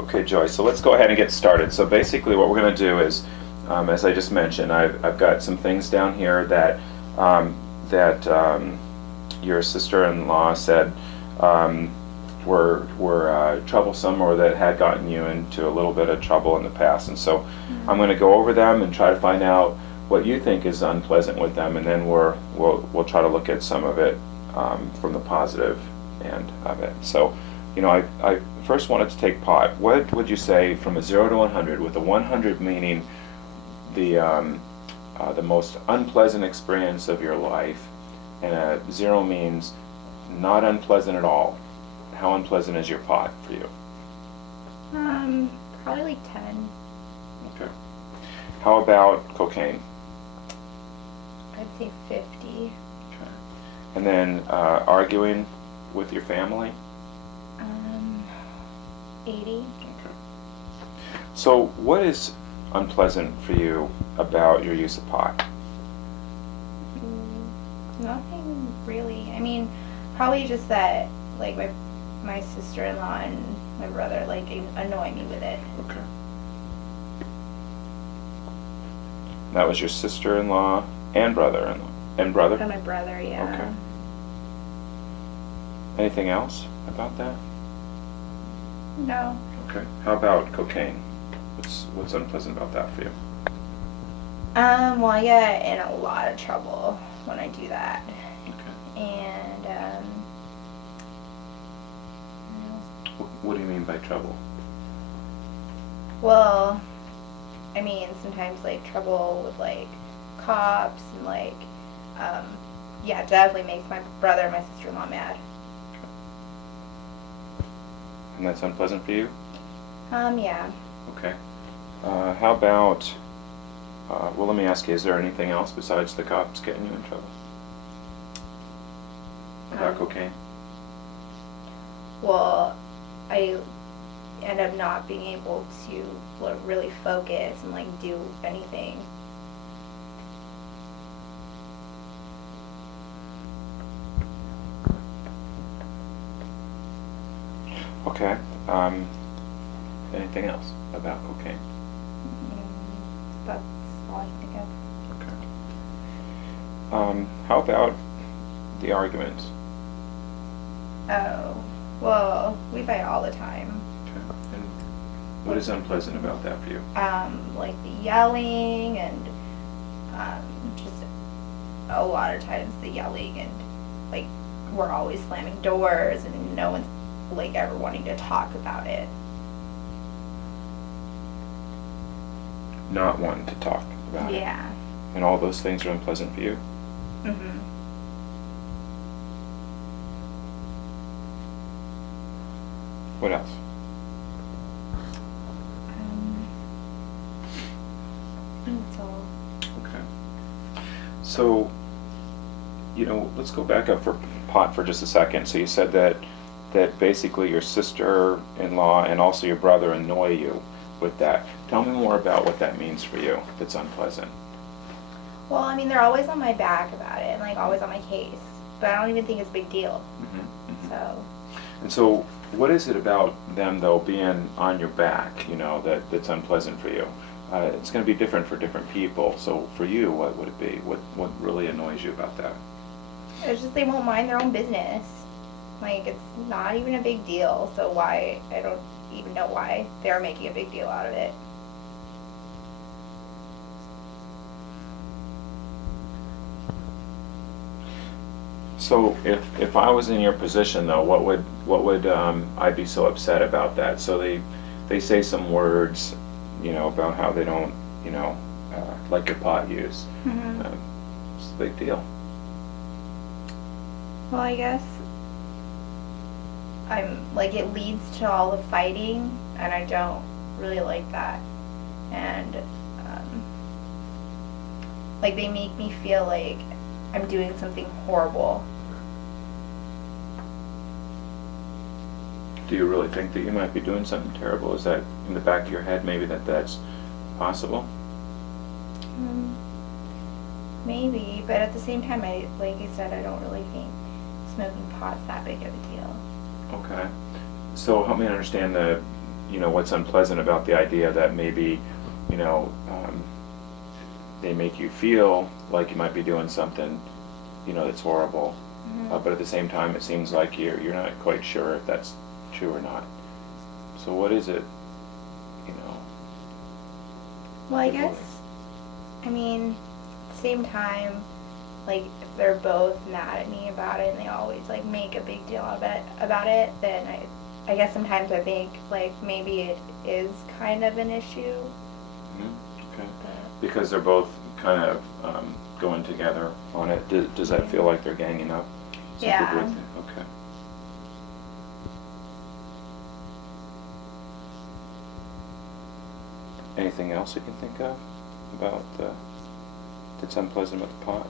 Okay, Joy, so let's go ahead and get started. So basically what we're going to do is, as I just mentioned, I've got some things down here um, that your sister-in-law said um, were troublesome or that had gotten you into a little bit of trouble in the past. And so I'm going to go over them and try to find out what you think is unpleasant with them, and then we'll try to look at some of it from the positive end of it. So, I first wanted to take pot. What would you say from a 0 to 100, with a 100 meaning the most unpleasant experience of your life, and a 0 means not unpleasant at all? How unpleasant is your pot for you? Probably like 10. Okay. How about cocaine? I'd say 50. Okay. And then arguing with your family? 80. Okay. So what is unpleasant for you about your use of pot? Nothing really. I mean, probably just that, like, my sister-in-law and my brother, like, annoy me with it. Okay. That was your sister-in-law and brother-in-law and brother? And my brother, yeah. Okay. Anything else about that? No. Okay. How about cocaine? What's unpleasant about that for you? Well, I get in a lot of trouble when I do that. Okay. And, What do you mean by trouble? well, I mean, sometimes, like, trouble with, like, cops and, like, yeah, it definitely makes my brother and my sister-in-law mad. And that's unpleasant for you? Yeah. Okay. How about, well, let me ask you, is there anything else besides the cops getting you in trouble? About cocaine? Well, I end up not being able to really focus and, like, do anything. Okay. Anything else about cocaine? That's all I can think of. Okay. How about the arguments? Oh, well, we fight all the time. Okay. And what is unpleasant about that for you? Like the yelling and just a lot of times the yelling and, like, we're always slamming doors and no one's, like, ever wanting to talk about it. Not wanting to talk about it. Yeah. And all those things are unpleasant for you? Mhm. What else? That's all. Okay. So, let's go back up for pot for just a second. So you said that basically your sister-in-law and also your brother annoy you with that. Tell me more about what that means for you that's unpleasant. Well, I mean, they're always on my back about it and, like, always on my case. But I don't even think it's a big deal. So. And so what is it about them, though, being on your back, that's unpleasant for you? It's going to be different for different people. So for you, what would it be? What really annoys you about that? It's just they won't mind their own business. Like, it's not even a big deal, so why, I don't even know why they're making a big deal out of it. So if I was in your position, though, what would I be so upset about that? So they say some words, about how they don't, like your pot use. It's a big deal. Well, I guess like, it leads to all the fighting, and I don't really like that. And, like, they make me feel like I'm doing something horrible. Do you really think that you might be doing something terrible? Is that in the back of your head, maybe that's possible? Maybe, but at the same time, like I said, I don't really think smoking pot's that big of a deal. Okay. So help me understand you know, what's unpleasant about the idea that maybe, you know, they make you feel like you might be doing something, you know, that's horrible. But at the same time, it seems like you're not quite sure if that's true or not. So what is it, you know? Well, I Good guess, point. I mean, at the same time, like, if they're both mad at me about it and they always, like, make a big deal about it, then I guess sometimes I think, like, maybe it is kind of an issue. Okay. But, Because they're both kind of going together on it. Does that feel like they're ganging up? Some people Yeah. would think, okay. Anything else you can think of about that's unpleasant about the pot?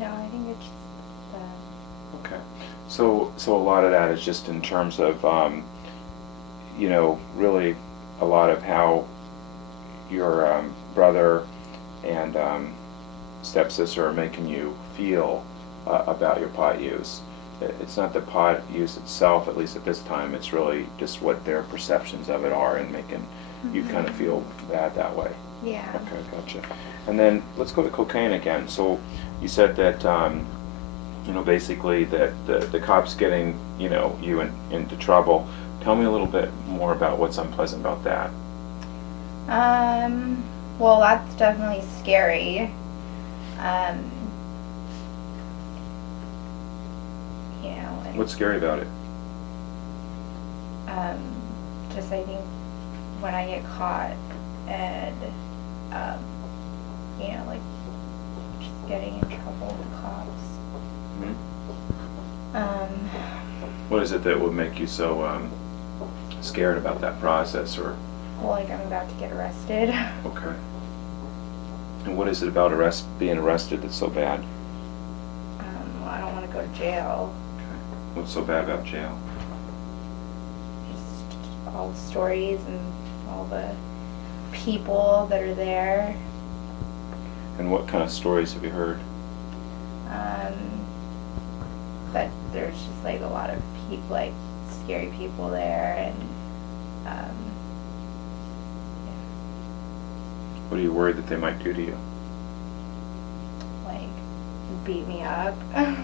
no, I think it's just that. Okay. So a lot of that is just in terms of, you know, really a lot of how your brother and stepsister are making you feel about your pot use. It's not the pot use itself, at least at this time, it's really just what their perceptions of it are and making you kind of feel bad that way. Yeah. Okay, gotcha. And then let's go to cocaine again. So you said that, you know, basically that the cops getting, you know, you into trouble. Tell me a little bit more about what's unpleasant about that. Well, that's definitely scary. You know, and, What's scary about it? just I think when I get caught and, you know, like, just getting in trouble with the cops. What is it that would make you so scared about that process, or? Well, like, I'm about to get arrested. Okay. And what is it about being arrested that's so bad? Well, I don't want to go to jail. Okay. What's so bad about jail? Just all the stories and all the people that are there. And what kind of stories have you heard? But there's just like a lot of people, like scary people there, and yeah. What are you worried that they might do to you? Like beat me up. Okay.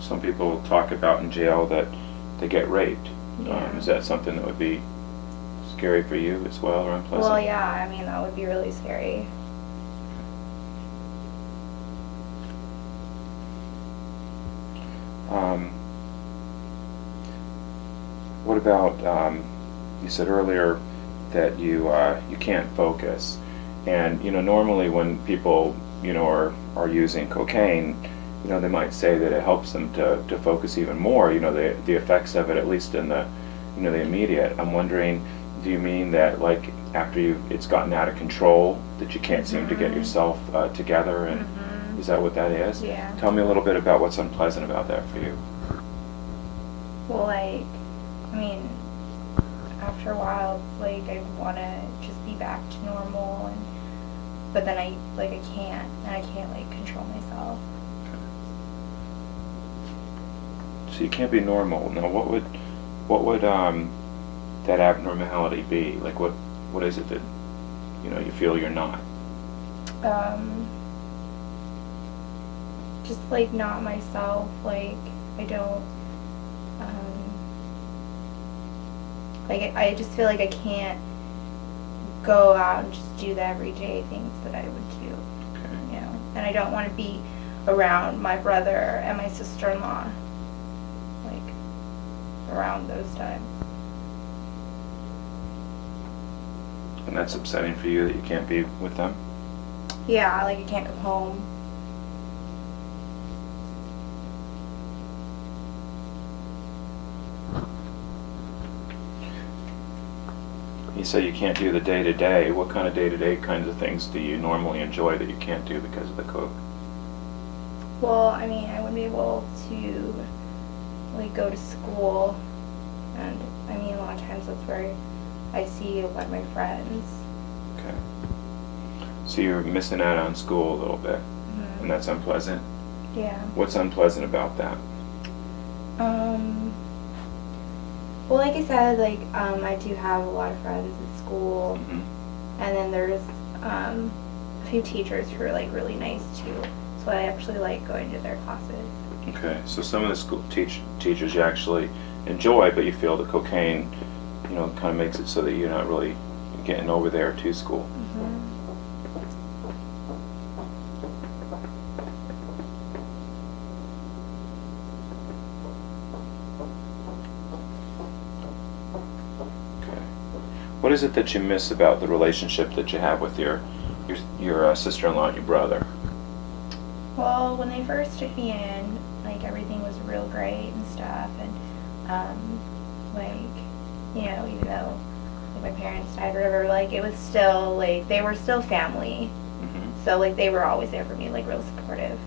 Some people talk about in jail that they get raped. Yeah. Is that something that would be scary for you as well, or unpleasant? Well, yeah, I mean, that would be really scary. What about, you said earlier that you can't focus. And, you know, normally when people, you know, are using cocaine, you know, they might say that it helps them to focus even more, you know, the effects of it, at least in the, you know, the immediate. I'm wondering, do you mean that, like, after it's gotten out of control, that you can't seem to get yourself together, and is that what that is? Yeah. Tell me a little bit about what's unpleasant about that for you. Well, like, I mean, after a while, like, I want to just be back to normal, but then I can't, and I can't, like, control myself. So you can't be normal. Now, what would that abnormality be? Like, what is it that, you know, you feel you're not? Just, like, not myself, like, I don't, like, I just feel like I can't go out and just do the everyday things that I would do, Okay. you know, and I don't want to be around my brother and my sister-in-law, like, around those times. And that's upsetting for you that you can't be with them? Yeah, like, I can't come home. You say you can't do the day-to-day. What kind of day-to-day kinds of things do you normally enjoy that you can't do because of the coke? Well, I mean, I wouldn't be able to, like, go to school, and, I mean, a lot of times that's where I see a lot of my friends. Okay. So you're missing out on school a little bit, and that's unpleasant? Yeah. What's unpleasant about that? Um, well, like I said, like, I do have a lot of friends at school, Mhm. and then there's, a few teachers who are, like, really nice, too. So I actually like going to their classes. Okay, so some of the school teachers you actually enjoy, but you feel the cocaine, kind of makes it so that you're not really getting over there to school. Okay. What is it that you miss about the relationship that you have with your sister-in-law and your brother? Well, when they first took me in, like, everything was real great and stuff, and, like, even though like, my parents died or whatever, like, it was still, like, they were still family. Hmm. So, like, they were always there for me, like, real supportive.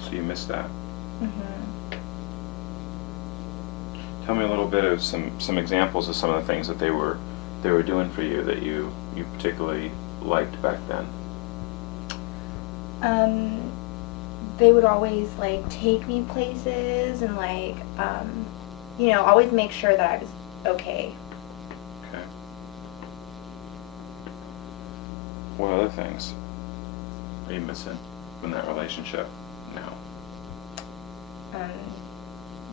So you miss that. Mhm. Tell me a little bit of some examples of some of the things that they were doing for you that you particularly liked back then. They would always, like, take me places and, like, always make sure that I was okay. Okay. What other things are you missing from that relationship now? Um,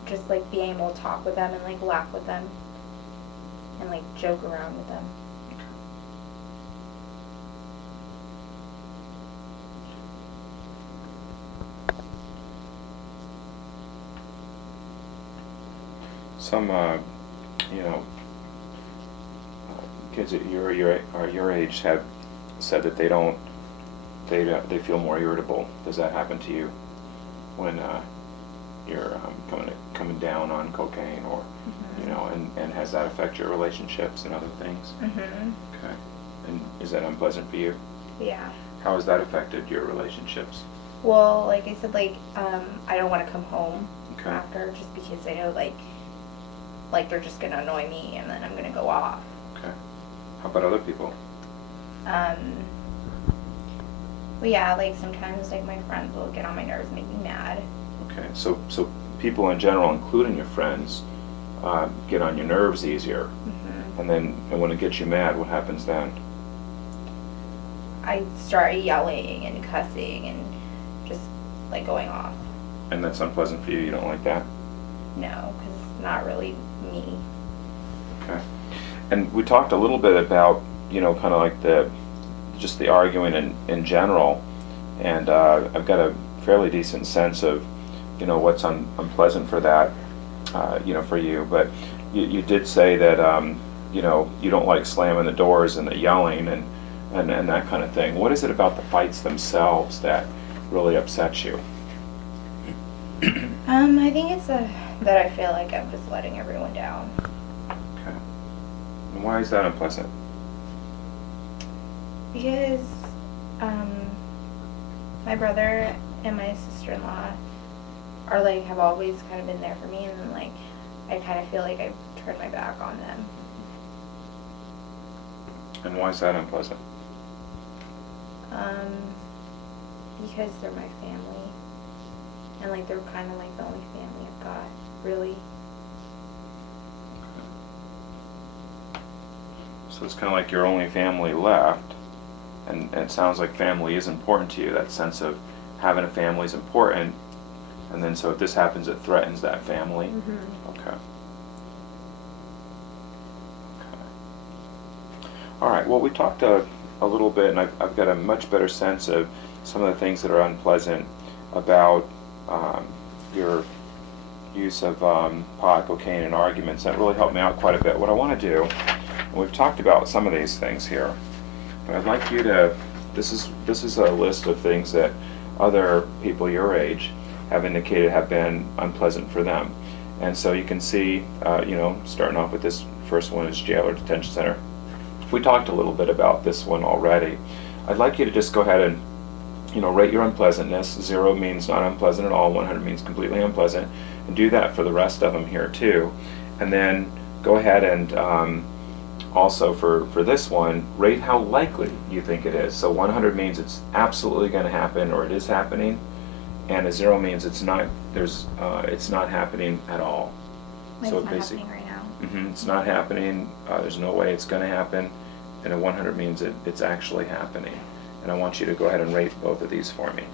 just, like, being able to talk with them and, like, laugh with them and, like, joke around with them. Some, kids at your age have said that they feel more irritable. Does that happen to you when you're coming down on cocaine, or and has that affect your relationships and other things? Mhm. Okay. And is that unpleasant for you? Yeah. How has that affected your relationships? Well, like I said, like, I don't want to come home Okay. after just because I know, like they're just gonna annoy me and then I'm gonna go off. Okay. How about other people? Um, well, yeah, like sometimes like my friends will get on my nerves and make me mad. Okay. So people in general, including your friends, get on your nerves easier, Hmm. and when it gets you mad, what happens then? I start yelling and cussing and just like going off. And that's unpleasant for you. You don't like that? No, because it's not really me. Okay. And we talked a little bit about, kind of like just the arguing in general, and I've got a fairly decent sense of, what's unpleasant for that, for you. But you did say that, you don't like slamming the doors and the yelling and that kind of thing. What is it about the fights themselves that really upsets you? I think it's that I feel like I'm just letting everyone down. Okay. And why is that unpleasant? Because my brother and my sister-in-law are like have always kind of been there for me, and then like I kind of feel like I've turned my back on them. And why is that unpleasant? Because they're my family, and like they're kind of like the only family I've got, really. So it's kind of like your only family left, and it sounds like family is important to you. That sense of having a family is important, and then so if this happens, it threatens that family. Mm-hmm. Okay. All right. Well, we talked a little bit, and I've got a much better sense of some of the things that are unpleasant about your use of pot, cocaine, and arguments. That really helped me out quite a bit. What I want to do, and we've talked about some of these things here, but I'd like you to. This is a list of things that other people your age have indicated have been unpleasant for them, and so you can see, starting off with this first one is jail or detention center. We talked a little bit about this one already. I'd like you to just go ahead and, rate your unpleasantness. 0 means not unpleasant at all, 100 means completely unpleasant, and do that for the rest of them here too. And then go ahead and also for this one, rate how likely you think it is. So 100 means it's absolutely going to happen or it is happening, and a 0 means it's not it's not happening at all. Like, So it's not basic- happening right now. It's not happening, there's no way it's gonna happen, and a 100 means it's actually happening. And I want you to go ahead and rate both of these for me.